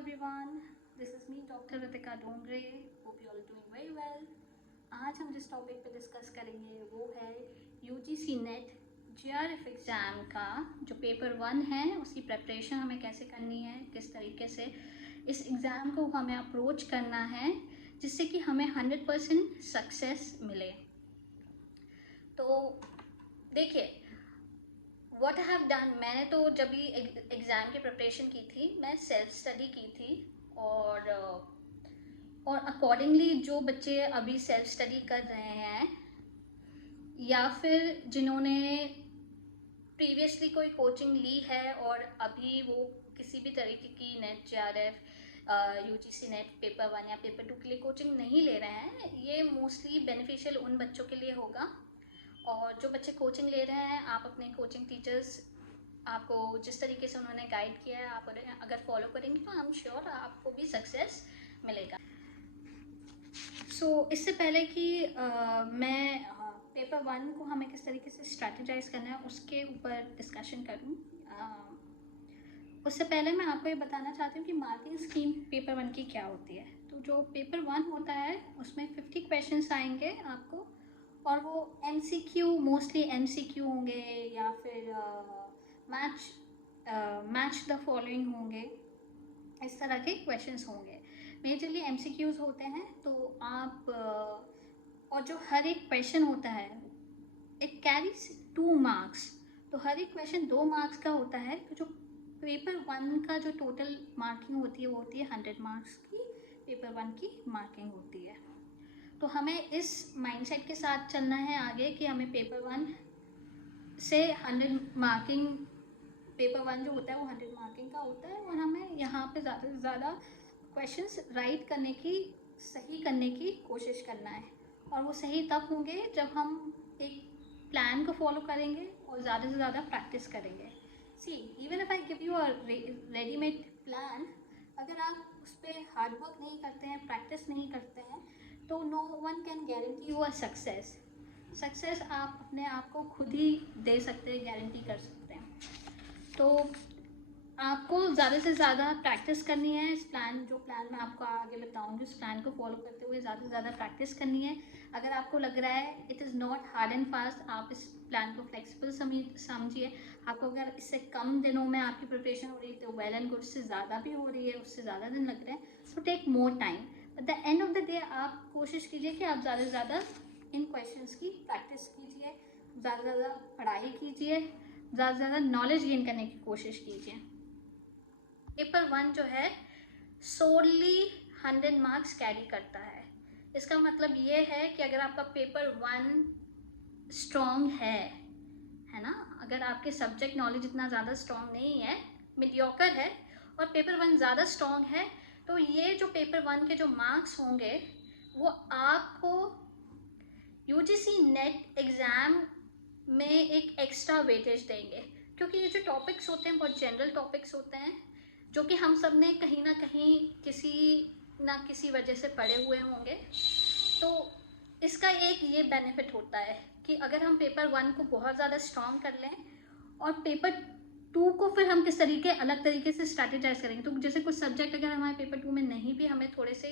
everyone, this is me Dr. Ritika Dongre. Hope you all doing very well. आज हम जिस topic पे discuss करेंगे वो है UGC नेट JRF एग्ज़ाम का जो पेपर 1 है उसकी प्रेपरेशन हमें कैसे करनी है, किस तरीके से इस एग्ज़ाम को हमें अप्रोच करना है जिससे कि हमें 100% सक्सेस मिले। तो देखिए व्हाट आई हैव डन, मैंने तो जब भी एग्ज़ाम की प्रिपरेशन की थी मैं सेल्फ स्टडी की थी और अकॉर्डिंगली जो बच्चे अभी सेल्फ स्टडी कर रहे हैं या फिर जिन्होंने प्रीवियसली कोई कोचिंग ली है और अभी वो किसी भी तरीके की net JRF UGC net paper 1 या पेपर 2 के लिए कोचिंग नहीं ले रहे हैं, ये मोस्टली बेनिफिशियल उन बच्चों के लिए होगा। और जो बच्चे कोचिंग ले रहे हैं, आप अपने कोचिंग टीचर्स आपको जिस तरीके से उन्होंने गाइड किया है आप अगर फॉलो करेंगे तो आई एम श्योर आपको भी सक्सेस मिलेगा। इससे पहले कि मैं पेपर 1 को हमें किस तरीके से स्ट्रैटेजाइज करना है उसके ऊपर डिस्कशन करूँ, उससे पहले मैं आपको ये बताना चाहती हूँ कि मार्किंग स्कीम पेपर 1 की क्या होती है। तो जो पेपर 1 होता है उसमें 50 क्वेश्चंस आएंगे आपको और वो MCQ मोस्टली MCQ होंगे या फिर मैच द फॉलोइंग होंगे, इस तरह के क्वेश्चंस होंगे। मेजरली MCQs होते हैं। तो आप और जो हर एक क्वेश्चन होता है इट कैरीज 2 मार्क्स, तो हर एक क्वेश्चन 2 मार्क्स का होता है। तो जो पेपर 1 का जो टोटल मार्किंग होती है वो होती है 100 मार्क्स की, पेपर 1 की मार्किंग होती है। तो हमें इस माइंडसेट के साथ चलना है आगे कि हमें पेपर 1 से 100 मार्किंग, पेपर 1 जो होता है वो 100 मार्किंग का होता है और हमें यहाँ पे ज़्यादा से ज़्यादा क्वेश्चंस राइट करने की, सही करने की कोशिश करना है। और वो सही तब होंगे जब हम एक प्लान को फॉलो करेंगे और ज़्यादा से ज़्यादा प्रैक्टिस करेंगे। See even if I give you a readymade plan, अगर आप उस पर हार्ड वर्क नहीं करते हैं, प्रैक्टिस नहीं करते हैं, तो no one can guarantee you a success. Success आप अपने आप को खुद ही दे सकते हैं, गारंटी कर सकते हैं। तो आपको ज़्यादा से ज़्यादा प्रैक्टिस करनी है। इस प्लान, जो प्लान मैं आपको आगे बताऊंगी, उस प्लान को फॉलो करते हुए ज़्यादा से ज़्यादा प्रैक्टिस करनी है। अगर आपको लग रहा है it is not hard and fast, आप इस प्लान को फ्लेक्सिबल समझिए। आपको अगर इससे कम दिनों में आपकी प्रिपरेशन हो रही है तो वेल एंड गुड, उससे ज़्यादा भी हो रही है, उससे ज़्यादा दिन लग रहे हैं तो take more time. At the end of the day आप कोशिश कीजिए कि आप ज़्यादा से ज़्यादा इन क्वेश्चंस की प्रैक्टिस कीजिए, ज़्यादा से ज़्यादा पढ़ाई कीजिए, ज़्यादा से ज़्यादा नॉलेज गेन करने की कोशिश कीजिए। पेपर 1 जो है सोली 100 मार्क्स कैरी करता है। इसका मतलब ये है कि अगर आपका पेपर 1 स्ट्रॉन्ग है ना, अगर आपके सब्जेक्ट नॉलेज इतना ज़्यादा स्ट्रॉन्ग नहीं है, मीडियोकर है, और पेपर 1 ज़्यादा स्ट्रॉन्ग है, तो ये जो पेपर 1 के जो मार्क्स होंगे वो आपको UGC नेट एग्ज़ाम में एक एक्स्ट्रा वेटेज देंगे। क्योंकि ये जो टॉपिक्स होते हैं बहुत जनरल टॉपिक्स होते हैं जो कि हम सब ने कहीं ना कहीं किसी ना किसी वजह से पढ़े हुए होंगे। तो इसका एक ये बेनिफिट होता है कि अगर हम पेपर 1 को बहुत ज़्यादा स्ट्रॉन्ग कर लें और पेपर 2 को फिर हम किस तरीके अलग तरीके से स्ट्रैटेजाइज करेंगे। तो जैसे कुछ सब्जेक्ट अगर हमारे पेपर 2 में नहीं भी हमें थोड़े से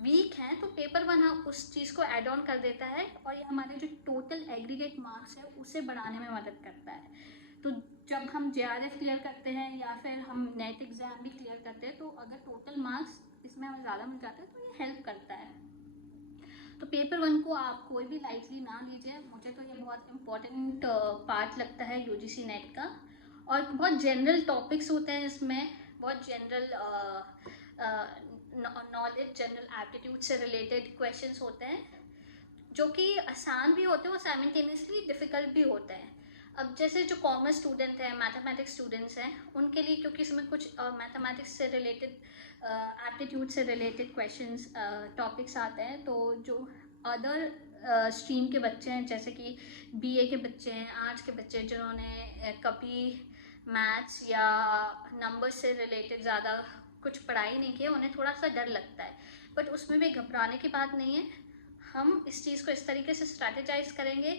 वीक हैं तो पेपर 1 हम उस चीज़ को ऐड ऑन कर देता है और ये हमारे जो टोटल एग्रीगेट मार्क्स है उसे बढ़ाने में मदद करता है। तो जब हम JRF क्लियर करते हैं या फिर हम नेट एग्ज़ाम भी क्लियर करते हैं तो अगर टोटल मार्क्स इसमें हमें ज़्यादा मिल जाते हैं तो ये हेल्प करता है। तो पेपर 1 को आप कोई भी लाइटली ना लीजिए, मुझे तो ये बहुत इम्पॉर्टेंट पार्ट लगता है UGC नेट का। और बहुत जनरल टॉपिक्स होते हैं इसमें, बहुत जनरल नॉलेज, जनरल एप्टीट्यूड से रिलेटेड क्वेश्चंस होते हैं जो कि आसान भी होते हैं और साइमल्टेनियसली डिफ़िकल्ट भी होते हैं। अब जैसे जो कॉमर्स स्टूडेंट हैं, मैथमेटिक्स स्टूडेंट्स हैं, उनके लिए क्योंकि इसमें कुछ मैथमेटिक्स से रिलेटेड, एप्टीट्यूड से रिलेटेड क्वेश्चंस टॉपिक्स आते हैं, तो जो अदर स्ट्रीम के बच्चे हैं जैसे कि BA के बच्चे हैं, आर्ट्स के बच्चे जिन्होंने कभी मैथ्स या नंबर्स से रिलेटेड ज़्यादा कुछ पढ़ाई नहीं किया, उन्हें थोड़ा सा डर लगता है। बट उसमें भी घबराने की बात नहीं है। हम इस चीज़ को इस तरीके से स्ट्रैटेजाइज करेंगे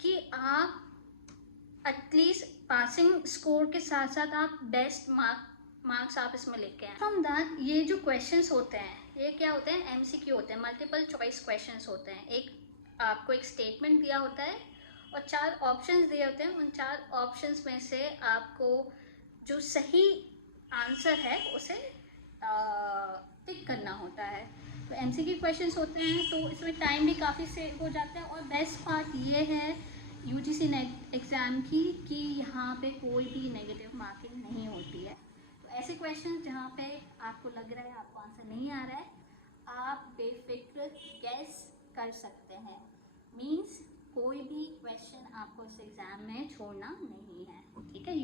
कि आप एटलीस्ट पासिंग स्कोर के साथ साथ आप बेस्ट मार्क मार्क्स आप इसमें लेके आए। फ्रॉम दैट ये जो क्वेश्चंस होते हैं ये क्या होते हैं, एमसीक्यू होते हैं, मल्टीपल चॉइस क्वेश्चंस होते हैं। एक आपको एक स्टेटमेंट दिया होता है और 4 ऑप्शंस दिए होते हैं। उन 4 ऑप्शंस में से आपको जो सही आंसर है उसे पिक करना होता है। तो एमसीक्यू क्वेश्चंस होते हैं, तो इसमें टाइम भी काफ़ी सेव हो जाता है। और बेस्ट पार्ट ये है यूजीसी नेट एग्ज़ाम की कि यहाँ पे कोई भी नेगेटिव मार्किंग नहीं होती है। तो ऐसे क्वेश्चन जहाँ पे आपको लग रहा है आपको आंसर नहीं आ रहा है, आप बेफिक्र गैस कर सकते हैं। मीन्स कोई भी क्वेश्चन आपको इस एग्ज़ाम में छोड़ना नहीं है, ठीक है।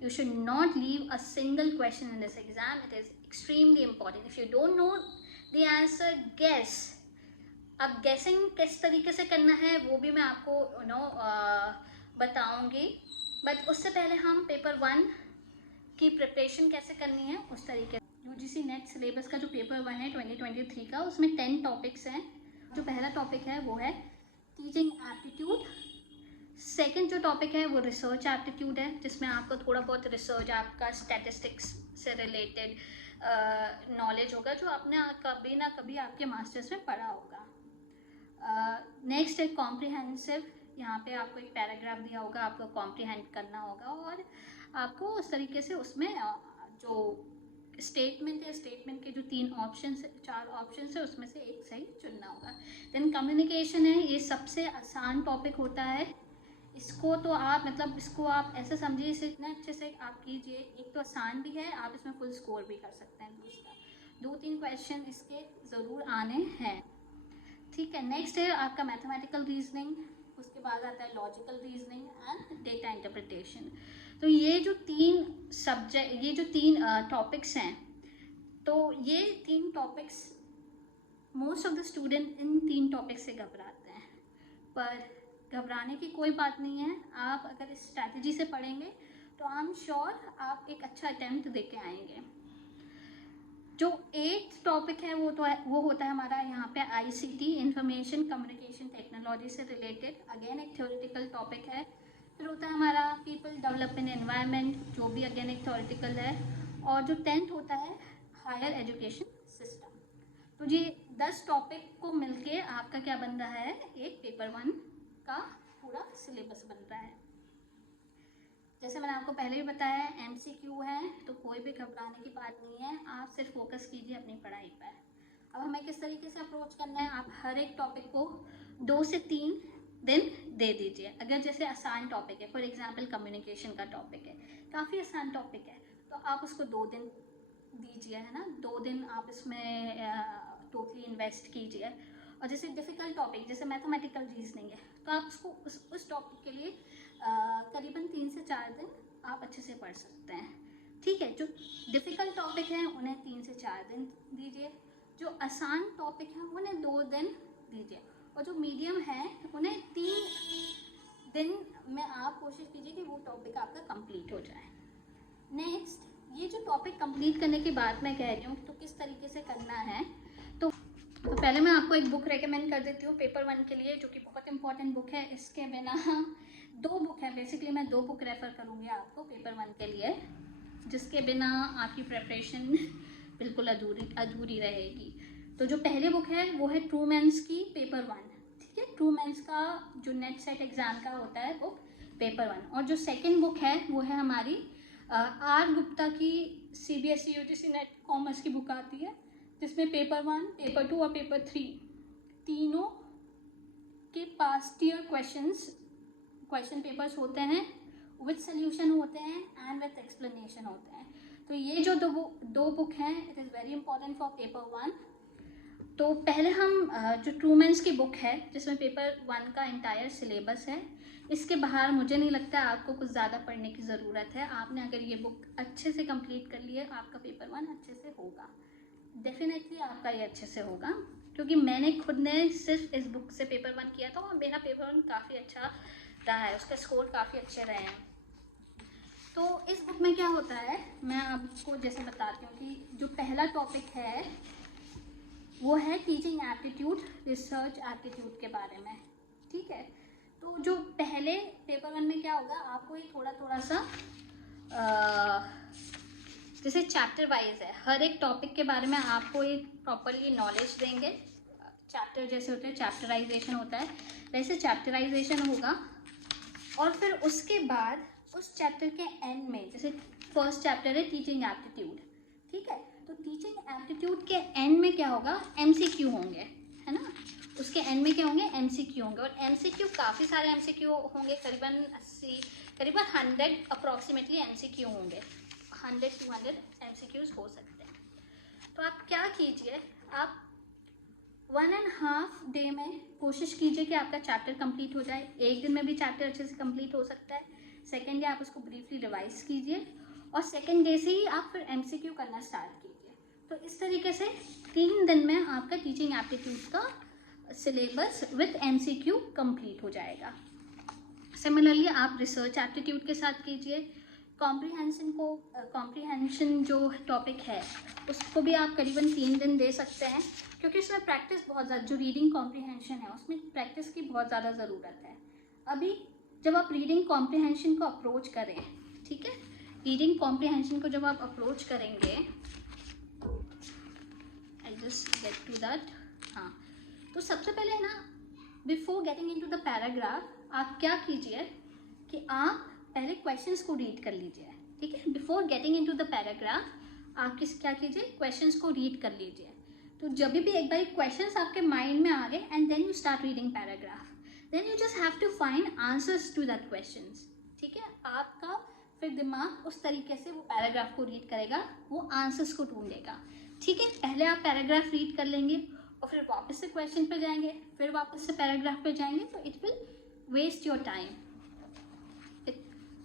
You should not leave a single question in this exam. It is extremely important. If you don't know the answer, guess. अब guessing किस तरीके से करना है वो भी मैं आपको बताऊंगी, बट उससे पहले हम पेपर 1 की प्रिपरेशन कैसे करनी है उस तरीके। यूजीसी नेट सिलेबस का जो पेपर 1 है 2023 का, उसमें 10 टॉपिक्स हैं। जो पहला टॉपिक है वो है टीचिंग एप्टीट्यूड। सेकंड जो टॉपिक है वो रिसर्च एप्टीट्यूड है, जिसमें आपको थोड़ा बहुत रिसर्च, आपका स्टैटिस्टिक्स से रिलेटेड नॉलेज होगा जो आपने कभी ना कभी आपके मास्टर्स में पढ़ा होगा। नेक्स्ट है कॉम्प्रिहेंसिव। यहाँ पे आपको एक पैराग्राफ दिया होगा, आपको कॉम्प्रिहेंड करना होगा और आपको उस तरीके से उसमें जो स्टेटमेंट है, स्टेटमेंट के जो 4 ऑप्शन है उसमें से एक सही चुनना होगा। देन कम्युनिकेशन है, ये सबसे आसान टॉपिक होता है। इसको तो आप इसको आप ऐसे समझिए, इसे इतना अच्छे से आप कीजिए। एक तो आसान भी है, आप इसमें फुल स्कोर भी कर सकते हैं। दूसरा 2-3 क्वेश्चन इसके ज़रूर आने हैं, ठीक है। नेक्स्ट है आपका मैथमेटिकल रीजनिंग, उसके बाद आता है logical reasoning and data interpretation. तो ये जो 3 टॉपिक्स हैं, तो ये 3 topics most of the student in 3 topics से घबराते हैं, पर घबराने की कोई बात नहीं है। आप अगर इस स्ट्रैटेजी से पढ़ेंगे तो आई एम श्योर आप एक अच्छा अटैम्प्ट दे के आएंगे। जो 8th टॉपिक है वो होता है हमारा यहाँ पे आईसीटी, इंफॉर्मेशन कम्युनिकेशन टेक्नोलॉजी से रिलेटेड। अगेन एक थ्योरेटिकल टॉपिक है। फिर होता है हमारा पीपल डेवलपमेंट एनवायरनमेंट, जो भी अगेन एक थ्योरेटिकल है। और जो 10th होता है हायर एजुकेशन सिस्टम। तो जी 10 टॉपिक को मिलके आपका क्या बन रहा है, एक पेपर 1 का पूरा सिलेबस बन रहा है। जैसे मैंने आपको पहले भी बताया एमसीक्यू है, तो कोई भी घबराने की बात नहीं है, आप सिर्फ फोकस कीजिए अपनी पढ़ाई पर। अब हमें किस तरीके से अप्रोच करना है, आप हर एक टॉपिक को 2 से 3 दिन दे दीजिए। अगर जैसे आसान टॉपिक है, फॉर एग्जांपल कम्युनिकेशन का टॉपिक है, काफ़ी आसान टॉपिक है, तो आप उसको 2 दिन दीजिए, है ना। 2 दिन आप इसमें टोटली इन्वेस्ट कीजिए। और जैसे डिफ़िकल्ट टॉपिक जैसे मैथमेटिकल रीजनिंग है, तो आप उसको उस टॉपिक के लिए करीबन 3 से 4 दिन आप अच्छे से पढ़ सकते हैं, ठीक है। जो डिफ़िकल्ट टॉपिक हैं उन्हें 3 से 4 दिन दीजिए, जो आसान टॉपिक हैं उन्हें 2 दिन दीजिए, और जो मीडियम है उन्हें 3 दिन में आप कोशिश कीजिए कि वो टॉपिक आपका कंप्लीट हो जाए। नेक्स्ट, ये जो टॉपिक कंप्लीट करने की बात मैं कह रही हूँ तो किस तरीके से करना है, तो पहले मैं आपको एक बुक रेकमेंड कर देती हूँ पेपर 1 के लिए, जो कि बहुत इंपॉर्टेंट बुक है। इसके बिना 2 बुक है, बेसिकली मैं 2 बुक रेफ़र करूँगी आपको पेपर 1 के लिए, जिसके बिना आपकी प्रिपरेशन बिल्कुल अधूरी रहेगी। तो जो पहली बुक है वो है ट्रूमैन्स की पेपर 1, ठीक है। ट्रूमैन्स का जो नेट सेट एग्ज़ाम का होता है बुक पेपर 1। और जो सेकेंड बुक है वो है हमारी आर गुप्ता की CBSE UGC नेट कॉमर्स की बुक आती है, जिसमें पेपर 1, पेपर 2 और पेपर 3 तीनों के पास्ट ईयर क्वेश्चन पेपर्स होते हैं, विद सॉल्यूशन होते हैं एंड विद एक्सप्लेनेशन होते हैं। तो ये जो दो बुक हैं, it is very important for paper 1। तो पहले हम जो ट्रूमैन्स की बुक है, जिसमें पेपर 1 का इंटायर सिलेबस है, इसके बाहर मुझे नहीं लगता आपको कुछ ज़्यादा पढ़ने की ज़रूरत है। आपने अगर ये बुक अच्छे से कंप्लीट कर लिया, आपका पेपर 1 अच्छे से होगा, डेफिनेटली आपका ये अच्छे से होगा, क्योंकि मैंने खुद ने सिर्फ इस बुक से पेपर 1 किया था और मेरा पेपर 1 काफ़ी अच्छा रहा है, उसका स्कोर काफ़ी अच्छे रहे हैं। तो इस बुक में क्या होता है, मैं आपको जैसे बताती हूँ कि जो पहला टॉपिक है वो है टीचिंग एप्टीट्यूड, रिसर्च एप्टीट्यूड के बारे में, ठीक है। तो जो पहले पेपर 1 में क्या होगा, आपको ये थोड़ा सा जैसे चैप्टर वाइज है, हर एक टॉपिक के बारे में आपको एक प्रॉपरली नॉलेज देंगे। चैप्टर जैसे होते हैं चैप्टराइजेशन होता है, वैसे चैप्टराइजेशन होगा। और फिर उसके बाद उस चैप्टर के एंड में, जैसे फर्स्ट चैप्टर है टीचिंग एप्टीट्यूड, ठीक है, तो टीचिंग एप्टीट्यूड के एंड में क्या होगा, MCQ होंगे, है ना। उसके एंड में क्या होंगे, MCQ होंगे। और MCQ काफ़ी सारे MCQ होंगे, करीबन 80, करीबन 100 अप्रॉक्सीमेटली MCQ होंगे, 100-200 MCQs हो सकते हैं। तो आप क्या कीजिए, आप 1.5 डे में कोशिश कीजिए कि आपका चैप्टर कंप्लीट हो जाए। एक दिन में भी चैप्टर अच्छे से कंप्लीट हो सकता है। सेकेंड डे आप उसको ब्रीफली रिवाइज कीजिए और सेकेंड डे से ही आप फिर MCQ करना स्टार्ट कीजिए। तो इस तरीके से 3 दिन में आपका टीचिंग एप्टीट्यूड का सिलेबस विथ MCQ कंप्लीट हो जाएगा। सिमिलरली आप रिसर्च एप्टीट्यूड के साथ कीजिए। कॉम्प्रीहेंशन जो टॉपिक है उसको भी आप करीबन 3 दिन दे सकते हैं, क्योंकि इसमें प्रैक्टिस बहुत ज़्यादा, जो रीडिंग कॉम्प्रीहेंशन है उसमें प्रैक्टिस की बहुत ज़्यादा ज़रूरत है। अभी जब आप रीडिंग कॉम्प्रीहेंशन को अप्रोच करें, ठीक है, रीडिंग कॉम्प्रीहेंशन को जब आप अप्रोच करेंगे, I just get to that, हाँ, तो सबसे पहले ना, before getting into the paragraph, आप क्या कीजिए कि आप पहले क्वेश्चंस को रीड कर लीजिए, ठीक है। Before getting into the paragraph आप क्या कीजिए, क्वेश्चंस को रीड कर लीजिए। तो जब भी एक बार क्वेश्चंस आपके माइंड में आ गए and then you start reading paragraph, then you just have to find answers to that questions, ठीक है। आपका फिर दिमाग उस तरीके से वो पैराग्राफ को रीड करेगा, वो आंसर्स को ढूंढेगा, ठीक है। पहले आप पैराग्राफ रीड कर लेंगे और फिर वापस से क्वेश्चन पे जाएंगे, फिर वापस से पैराग्राफ पे जाएंगे, तो it will waste your time.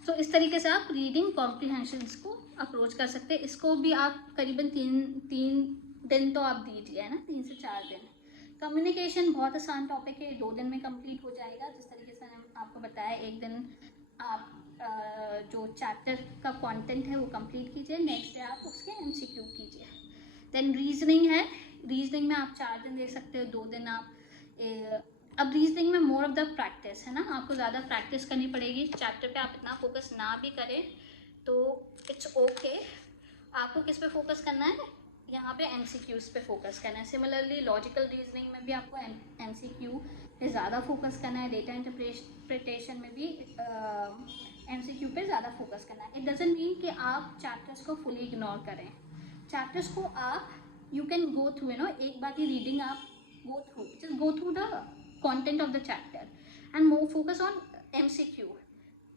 तो इस तरीके से आप रीडिंग कॉम्प्रीहेंशंस को अप्रोच कर सकते हैं। इसको भी आप करीबन तीन दिन तो आप दीजिए, है ना, 3 से 4 दिन। कम्युनिकेशन बहुत आसान टॉपिक है, 2 दिन में कंप्लीट हो जाएगा। जिस तरीके से मैंने आपको बताया, एक दिन आप जो चैप्टर का कंटेंट है वो कंप्लीट कीजिए, नेक्स्ट डे आप उसके MCQ कीजिए। देन रीजनिंग है, रीजनिंग में आप 4 दिन दे सकते हो, 2 दिन आप अब रीजनिंग में मोर ऑफ द प्रैक्टिस, है ना, आपको ज़्यादा प्रैक्टिस करनी पड़ेगी। चैप्टर पे आप इतना फोकस ना भी करें तो इट्स ओके। आपको किस पे फोकस करना है, यहाँ पे MCQs पे फोकस करना है। सिमिलरली लॉजिकल रीजनिंग में भी आपको MCQ पे ज़्यादा फोकस करना है। डेटा इंटरप्रिटेशन में भी MCQ पे ज़्यादा फोकस करना है। इट डजंट मीन कि आप चैप्टर्स को फुली इग्नोर करें। चैप्टर्स को आप यू कैन गो थ्रू, एक बार की रीडिंग आप go through the content of the chapter and more focus on MCQ,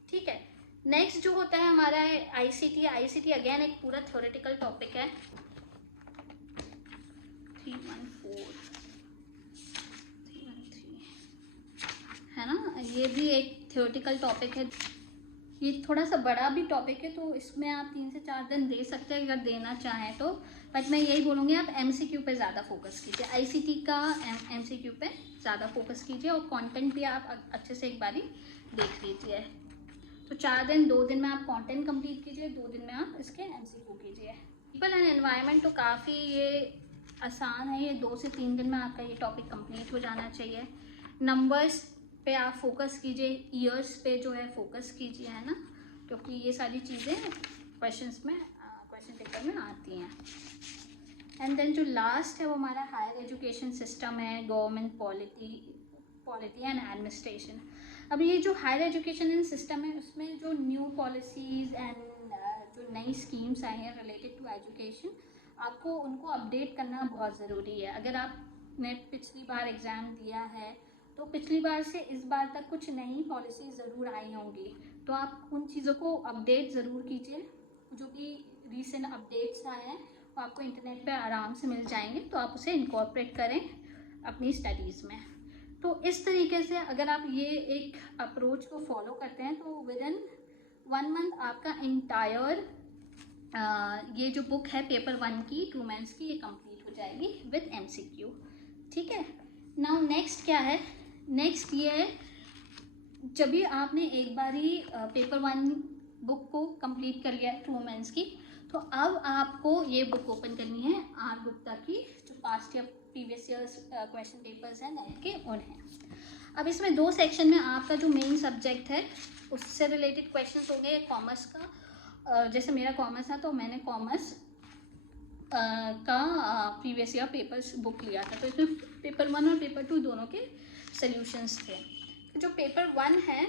ठीक है। नेक्स्ट जो होता है हमारा ICT अगेन एक पूरा थ्योरेटिकल टॉपिक है। 314 313 है ना, ये भी एक थ्योरेटिकल टॉपिक है। ये थोड़ा सा बड़ा भी टॉपिक है, तो इसमें आप 3 से 4 दिन दे सकते हैं अगर देना चाहें तो। बट मैं यही बोलूँगी आप MCQ पे ज़्यादा फोकस कीजिए, ICT का MCQ पे ज़्यादा फोकस कीजिए, और कंटेंट भी आप अच्छे से एक बारी देख लीजिए। तो 4 दिन, 2 दिन में आप कंटेंट कंप्लीट कीजिए, 2 दिन में आप इसके MCQ कीजिए। पीपल एंड एनवायरनमेंट तो काफ़ी ये आसान है, ये 2 से 3 दिन में आपका ये टॉपिक कंप्लीट हो जाना चाहिए। नंबर्स पे आप फोकस कीजिए, ईयर्स पे जो है फोकस कीजिए, है ना, क्योंकि ये सारी चीज़ें क्वेश्चन पेपर में आती हैं। एंड देन जो लास्ट है वो हमारा हायर एजुकेशन सिस्टम है, गवर्नमेंट पॉलिटी एंड एडमिनिस्ट्रेशन। अब ये जो हायर एजुकेशन सिस्टम है उसमें जो न्यू पॉलिसीज़ एंड जो नई स्कीम्स आई हैं रिलेटेड टू एजुकेशन, आपको उनको अपडेट करना बहुत ज़रूरी है। अगर आपने पिछली बार एग्ज़ाम दिया है तो पिछली बार से इस बार तक कुछ नई पॉलिसी ज़रूर आई होंगी, तो आप उन चीज़ों को अपडेट ज़रूर कीजिए। जो कि रीसेंट अपडेट्स आए हैं वो आपको इंटरनेट पे आराम से मिल जाएंगे, तो आप उसे इनकॉर्पोरेट करें अपनी स्टडीज़ में। तो इस तरीके से अगर आप ये एक अप्रोच को फॉलो करते हैं तो विद इन 1 मंथ आपका इंटायर ये जो बुक है पेपर 1 की 2 मंथ्स की, ये कंप्लीट हो जाएगी विद MCQ, ठीक है। नाउ नेक्स्ट क्या है, नेक्स्ट ये है, जब भी आपने एक बारी पेपर 1 बुक को कंप्लीट कर लिया है 2 मंथ्स की, तो अब आपको ये बुक ओपन करनी है R गुप्ता की, जो पास्ट या प्रीवियस ईयर्स क्वेश्चन पेपर्स हैं नेट के उन्हें। अब इसमें 2 सेक्शन में आपका जो मेन सब्जेक्ट है उससे रिलेटेड क्वेश्चंस होंगे, कॉमर्स का जैसे मेरा कॉमर्स था तो मैंने कॉमर्स का प्रीवियस ईयर पेपर्स बुक लिया था, तो इसमें पेपर 1 और पेपर 2 दोनों के सॉल्यूशंस थे। तो जो पेपर 1 है,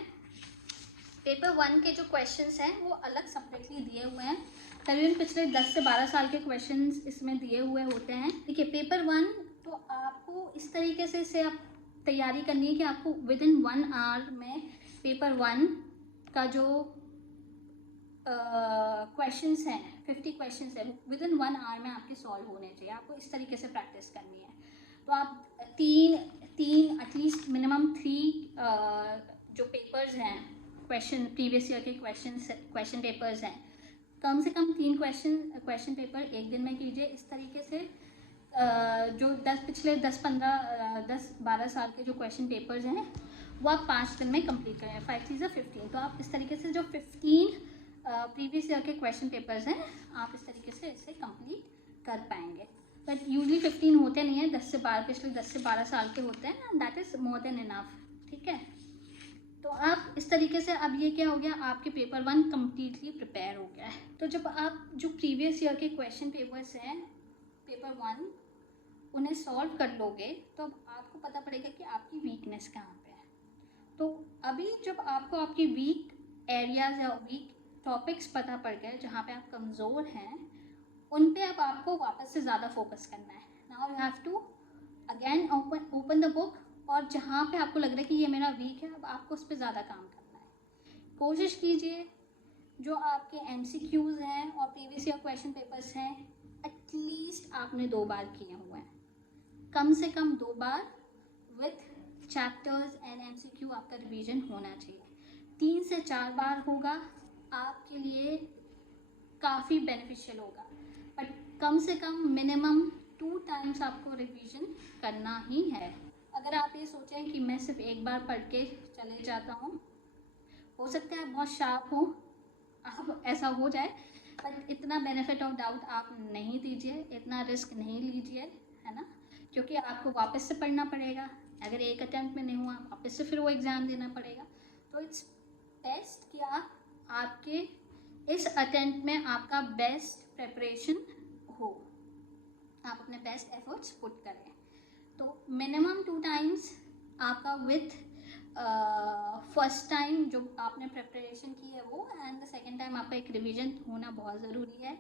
पेपर 1 के जो क्वेश्चंस हैं वो अलग सेपरेटली दिए हुए हैं। करीबन पिछले 10 से 12 साल के क्वेश्चंस इसमें दिए हुए होते हैं। देखिए पेपर 1 तो आपको इस तरीके से इसे आप तैयारी करनी है कि आपको विद इन 1 आवर में पेपर 1 का जो क्वेश्चंस हैं 50 क्वेश्चंस हैं विद इन 1 आवर में आपके सॉल्व होने चाहिए। आपको इस तरीके से प्रैक्टिस करनी है। तो आप तीन एटलीस्ट मिनिमम 3 जो पेपर्स हैं क्वेश्चन प्रीवियस ईयर के क्वेश्चन पेपर्स हैं, कम से कम 3 क्वेश्चन पेपर एक दिन में कीजिए। इस तरीके से जो पिछले 10-12 साल के जो क्वेश्चन पेपर्स हैं वो आप 5 दिन में कंप्लीट करें। 5 3 15। तो आप इस तरीके से जो 15 प्रीवियस ईयर के क्वेश्चन पेपर्स हैं आप इस तरीके से इसे कंप्लीट कर पाएंगे। बट यूजली 15 होते नहीं हैं, 10 से 12 साल के होते हैं, and that is more than enough. ठीक है, तो आप इस तरीके से, अब ये क्या हो गया, आपके पेपर 1 कम्प्लीटली प्रिपेयर हो गया है। तो जब आप जो प्रीवियस ईयर के क्वेश्चन पेपर्स हैं पेपर 1 उन्हें सॉल्व कर लोगे तो अब आपको पता पड़ेगा कि आपकी वीकनेस कहाँ पे है। तो अभी जब आपको आपकी वीक एरियाज या वीक टॉपिक्स पता पड़ गए जहाँ पे आप कमज़ोर हैं, उन पे अब आपको वापस से ज़्यादा फोकस करना है। Now you have to again open the book, और जहाँ पे आपको लग रहा है कि ये मेरा वीक है अब आपको उस पर ज़्यादा काम करना है। कोशिश कीजिए जो आपके MCQs हैं और प्रीवियस ईयर क्वेश्चन पेपर्स हैं एटलीस्ट आपने 2 बार किए हुए हैं, कम से कम 2 bar with chapters and MCQ आपका रिवीजन होना चाहिए। 3 से 4 बार होगा आपके लिए काफ़ी बेनिफिशियल होगा, बट कम से कम मिनिमम 2 टाइम्स आपको रिवीजन करना ही है। अगर आप ये सोचें कि मैं सिर्फ एक बार पढ़ के चले जाता हूँ, हो सकता है बहुत शार्प हो, आप ऐसा हो जाए, बट इतना बेनिफिट ऑफ डाउट आप नहीं दीजिए, इतना रिस्क नहीं लीजिए, है ना, क्योंकि आपको वापस से पढ़ना पड़ेगा। अगर एक अटैम्प्ट में नहीं हुआ वापस से फिर वो एग्ज़ाम देना पड़ेगा। तो इट्स बेस्ट कि आप आपके इस अटेम्प्ट में आपका बेस्ट प्रिपरेशन हो, आप अपने बेस्ट एफर्ट्स पुट करें। तो मिनिमम 2 टाइम्स आपका विथ फर्स्ट टाइम जो आपने प्रिपरेशन की है वो, एंड द सेकेंड टाइम आपका एक रिवीजन होना बहुत ज़रूरी है।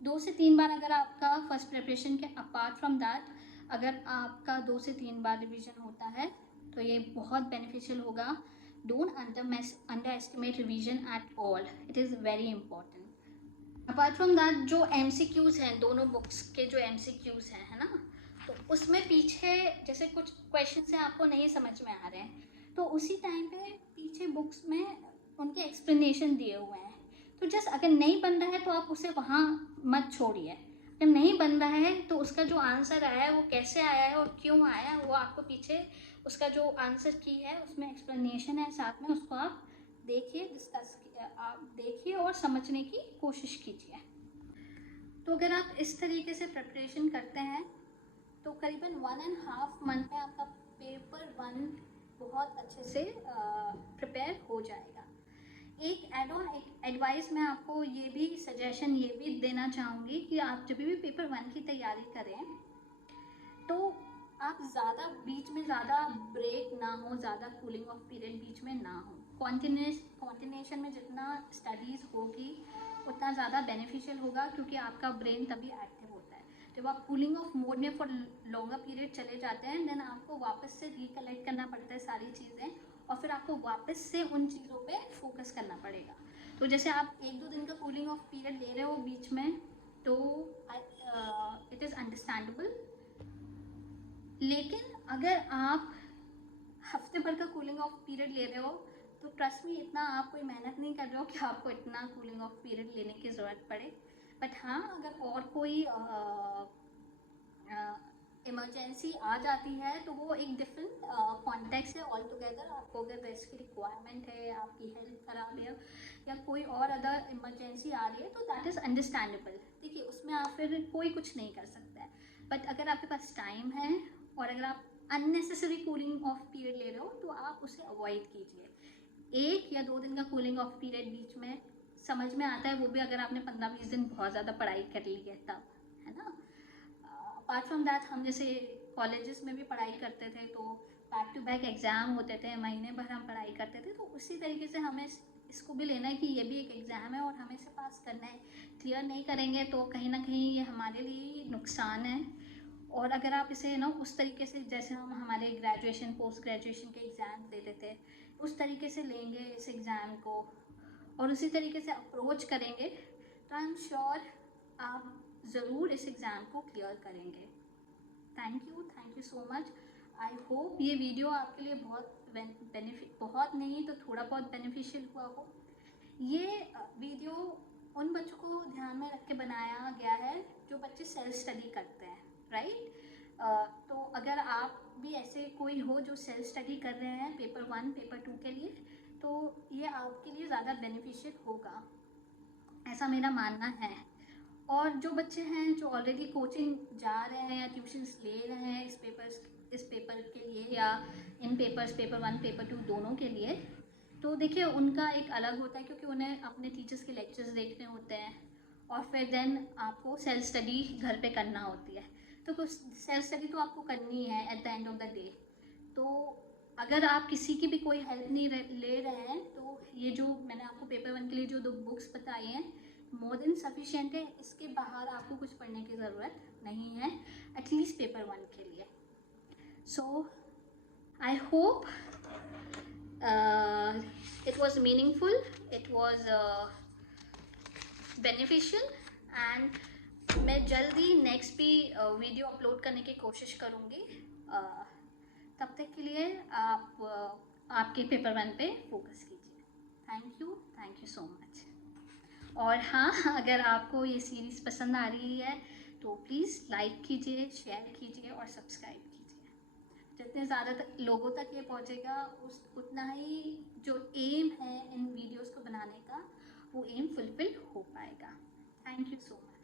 2 से 3 बार अगर आपका फर्स्ट प्रिपरेशन के अपार्ट फ्रॉम दैट अगर आपका 2 से 3 बार रिवीजन होता है तो ये बहुत बेनिफिशियल होगा। Don't under estimate revision at all, it is very important. Apart from that जो MCQs हैं, दोनों बुक्स के जो MCQs हैं, है ना, तो उसमें पीछे जैसे कुछ क्वेश्चन हैं आपको नहीं समझ में आ रहे हैं, तो उसी टाइम पे पीछे बुक्स में उनके एक्सप्लेनेशन दिए हुए हैं। तो जस्ट अगर नहीं बन रहा है तो आप उसे वहाँ मत छोड़िए। अगर नहीं बन रहा है तो उसका जो आंसर आया है वो कैसे आया है और क्यों आया है वो आपको पीछे उसका जो आंसर की है उसमें एक्सप्लेनेशन है, साथ में उसको आप देखिए, आप देखिए और समझने की कोशिश कीजिए। तो अगर आप इस तरीके से प्रिपरेशन करते हैं तो करीबन 1.5 मंथ में आपका पेपर 1 बहुत अच्छे से प्रिपेयर हो जाएगा। एक एड ऑन एक एडवाइस मैं आपको ये भी सजेशन ये भी देना चाहूँगी कि आप जब भी पेपर 1 की तैयारी करें तो आप ज़्यादा बीच में ज़्यादा ब्रेक ना हो, ज़्यादा कूलिंग ऑफ पीरियड बीच में ना हो। कॉन्टिन्यूशन में जितना स्टडीज़ होगी उतना ज़्यादा बेनिफिशियल होगा, क्योंकि आपका ब्रेन तभी एक्टिव होता है। जब आप कूलिंग ऑफ मोड में फॉर लॉन्गर पीरियड चले जाते हैं देन आपको वापस से रिकलेक्ट करना पड़ता है सारी चीज़ें, और फिर आपको वापस से उन चीज़ों पे फोकस करना पड़ेगा। तो जैसे आप 1-2 दिन का कूलिंग ऑफ पीरियड ले रहे हो बीच में, तो इट इज़ अंडरस्टैंडेबल। लेकिन अगर आप हफ्ते भर का कूलिंग ऑफ पीरियड ले रहे हो तो ट्रस्ट मी इतना आप कोई मेहनत नहीं कर रहे हो कि आपको इतना कूलिंग ऑफ पीरियड लेने की ज़रूरत पड़े। बट हाँ, अगर और कोई इमरजेंसी आ जाती है तो वो एक डिफरेंट कॉन्टेक्स्ट है ऑल टुगेदर। आपको अगर रेस्ट की रिक्वायरमेंट है, आपकी हेल्थ ख़राब है या कोई और अदर इमरजेंसी आ रही है तो दैट इज़ अंडरस्टैंडेबल। देखिए उसमें आप फिर कोई कुछ नहीं कर सकता है। बट अगर आपके पास टाइम है और अगर आप अननेसेसरी कूलिंग ऑफ पीरियड ले रहे हो तो आप उसे अवॉइड कीजिए। 1 या 2 दिन का कूलिंग ऑफ पीरियड बीच में समझ में आता है, वो भी अगर आपने 15-20 दिन बहुत ज़्यादा पढ़ाई कर ली है तब, है ना। अपार्ट फ्रॉम दैट, हम जैसे कॉलेजेस में भी पढ़ाई करते थे तो बैक टू बैक एग्ज़ाम होते थे, महीने भर हम पढ़ाई करते थे, तो उसी तरीके से हमें इसको भी लेना है कि ये भी एक एग्ज़ाम है और हमें इसे पास करना है। क्लियर नहीं करेंगे तो कहीं ना कहीं ये हमारे लिए नुकसान है। और अगर आप इसे ना उस तरीके से, जैसे हम हमारे ग्रेजुएशन पोस्ट ग्रेजुएशन के एग्ज़ाम देते थे, उस तरीके से लेंगे इस एग्ज़ाम को और उसी तरीके से अप्रोच करेंगे, तो आई एम श्योर आप ज़रूर इस एग्ज़ाम को क्लियर करेंगे। Thank you so much. I hope ये वीडियो आपके लिए बहुत नहीं तो थोड़ा बहुत बेनिफिशियल हुआ हो। ये वीडियो उन बच्चों को ध्यान में रख के बनाया गया है जो बच्चे सेल्फ स्टडी करते हैं, राइट। तो अगर आप भी ऐसे कोई हो जो सेल्फ स्टडी कर रहे हैं पेपर 1 पेपर 2 के लिए, तो ये आपके लिए ज़्यादा बेनिफिशियल होगा, ऐसा मेरा मानना है। और जो बच्चे हैं जो ऑलरेडी कोचिंग जा रहे हैं या ट्यूशन्स ले रहे हैं इस पेपर के लिए या इन पेपर्स पेपर 1 पेपर 2 दोनों के लिए, तो देखिए उनका एक अलग होता है क्योंकि उन्हें अपने टीचर्स के लेक्चर्स देखने होते हैं और फिर देन आपको सेल्फ स्टडी घर पे करना होती है। तो कुछ सेल्फ स्टडी तो आपको करनी है eight the end of the day. तो अगर आप किसी की भी कोई हेल्प नहीं ले रहे हैं तो ये जो मैंने आपको पेपर 1 के लिए जो 2 बुक्स बताई हैं मोर देन सफिशिएंट है। इसके बाहर आपको कुछ पढ़ने की ज़रूरत नहीं है, एटलीस्ट पेपर 1 के लिए। So I hope it was meaningful, it was beneficial and मैं जल्दी नेक्स्ट भी वीडियो अपलोड करने की कोशिश करूँगी। तब तक के लिए आप आपके पेपर 1 पे फोकस कीजिए। Thank you so much. और हाँ, अगर आपको ये सीरीज़ पसंद आ रही है तो प्लीज़ लाइक कीजिए, शेयर कीजिए और सब्सक्राइब कीजिए। जितने ज़्यादा लोगों तक ये पहुँचेगा उतना ही जो एम है इन वीडियोस को बनाने का वो एम फुलफिल हो पाएगा। Thank you so much.